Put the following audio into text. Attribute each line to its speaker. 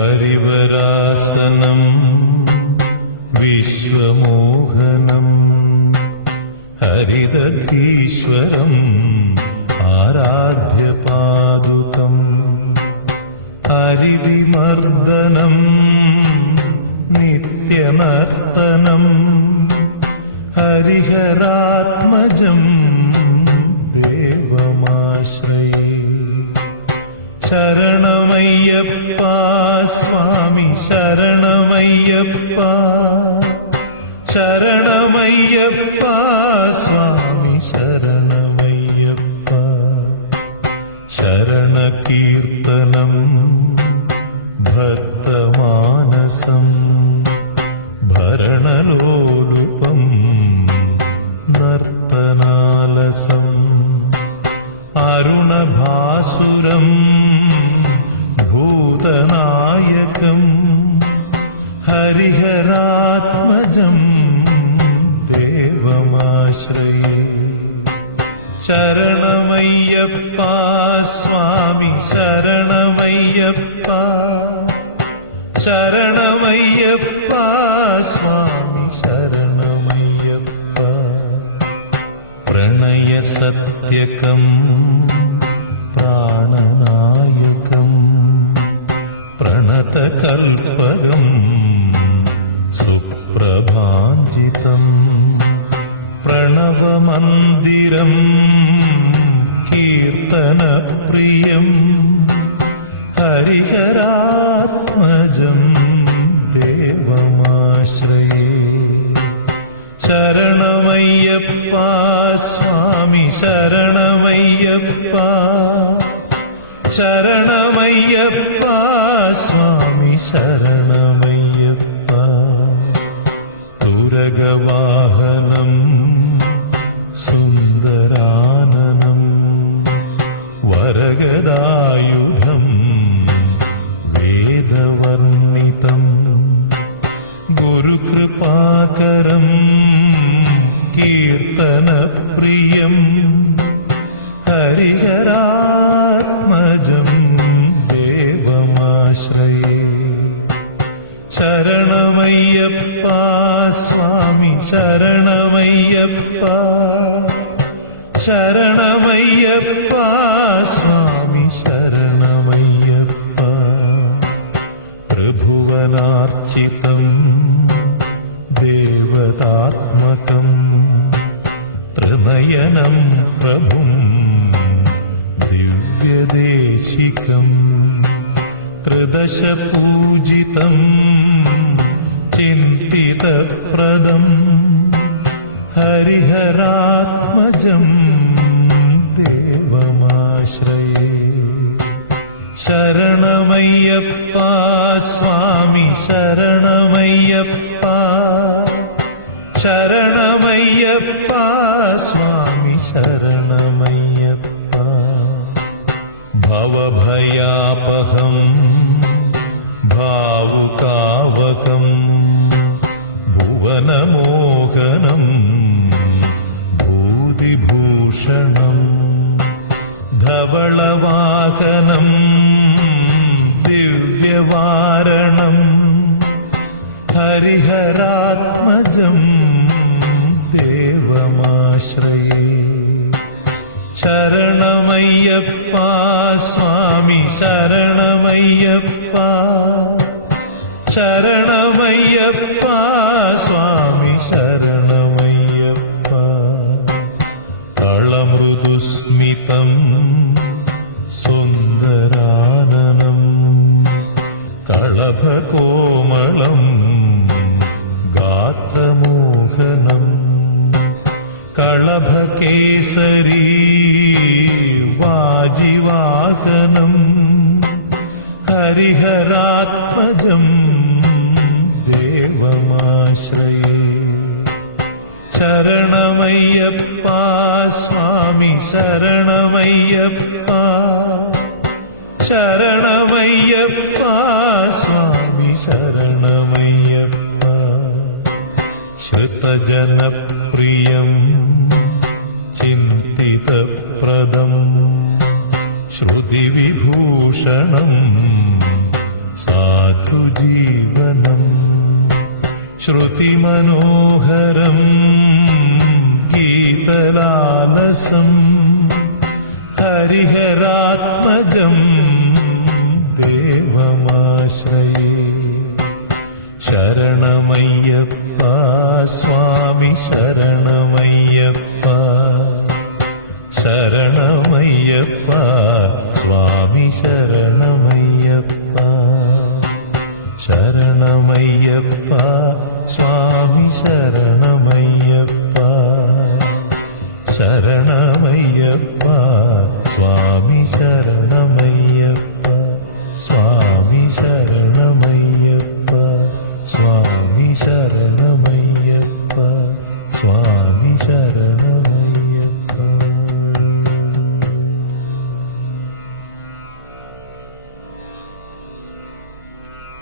Speaker 1: സിംഹാസനം വിശ്വമോഹനം ഹരിതീശ്വരം ആരാധ്യപാദുകം ഹരിവിമർദ്ദനം നിത്യനർത്തനം ഹരിഹരാത്മജം ദേവമാശ്രയ. ശരണമയ്യപ്പ സ്വാമി ശരണമയ്യപ്പ. ശരണമയ്യപ്പ സ്വാമി ശരണമയ്യപ്പ. ശരണകീർത്തനം ഭക്തമാനസം ഭരണലോലുപം നർത്തനാലസം അരുണഭാസുരം ഭൂതനായകം ഹരിഹരാത്മജം ദേവമാശ്രയേ. ശരണമയ്യപ്പ സ്വാമി ശരണമയ്യപ്പ. ശരണമയ്യപ്പ സ്വാമി ശരണമയ്യപ്പ. പ്രണയസത്യകം പ്രാണനായകം ഹരിഹരാത്മജം ദേവമാശ്രയേ. ശരണമയ്യപ്പ സ്വാമി ശരണമയ്യപ്പ. ശരണമയ്യപ്പ സ്വാമി ശരണമയ്യപ്പ. ഗുരുകൃപാകരം കീർത്തനപ്രിയം ഹരിഹരാത്മജം ദേവമാശ്രയേ. ശരണമയ്യപ്പ സ്വാമി ശരണമയ്യപ്പ. ശരണമയ്യപ്പ സ്വാമി പ്രഭും ദിവ്യദേശികം കൃതശപൂജിതം ചിന്തിതപ്രദം ഹരിഹരാത്മജം ദേവമാശ്രയേ. ശരണമയ്യപ്പ സ്വാമി ശരണമയ്യപ്പ ശരണമയ്യപ്പ സ്വാമി ശരണമയ്യപ്പ ഭവഭയാപഹം ഭാവുകാവകം ഭുവനമോഹനം ഭൂതിഭൂഷണം ധവളവാഹനം ദിവ്യവാരണം ഹരിഹരാത്മജം ദേവമാശ്രയേ ശരണമയ്യപ്പ സ്വാമി ശരണമയ്യപ്പ. ശരണമയ്യപ്പ സ്വാമി ശരണമയ്യപ്പ. കളമൃദുസ്മിതം സുന്ദരാനനം. കളഭകോമളം കളഭകേസരീ हरिहरात्मजम् देवमाश्रये। शरणमय्यप्पा स्वामि शरणमय्यप्पा। शरणमय्यप्पा स्वामि शरणमय्यप्पा। श्रुतजनप्रियम् चिन्तितप्रदम् श्रुतिविभूषणम् श्रुतिमनोहरम् गीतलालसम् हरिहरात्मजम् देवमाश्रये। शरणमय्यप्पा स्वामि शरणमय्यप्पा शरणमय्यप्पा। சரணமையப்பா சரணமையப்பா சுவாமி